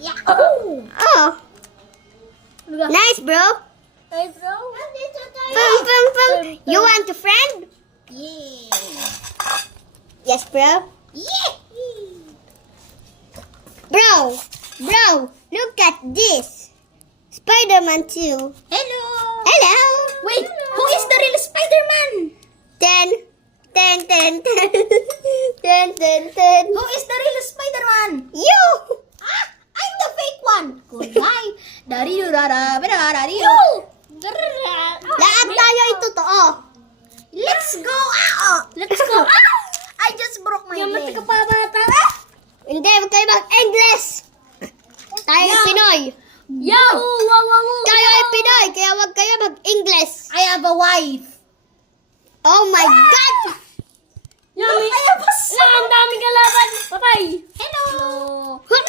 Yeah. Oh. Nice, bro. Hey, bro. You want a friend? Yeah. Yes, bro. Yeah. Bro, look at this. Spider-Man 2. Hello. Hello. Wait, who is the real Spider-Man? 10. Who is the real Spider-Man? You. Ah, I'm the fake one. Kulay. Dari-do-da-da-ba-da-da-di-do. Lahat tayo ay totoo. Let's go. Let's go. I just broke my leg. Hindi, huwag kayo mag-English. Tayo ay Pinoy. Yo! Tayo ay Pinoy, kaya huwag kayo mag-English. I have a wife. Oh my God! Yummy! Ang daming kalaban! Patay! Hello!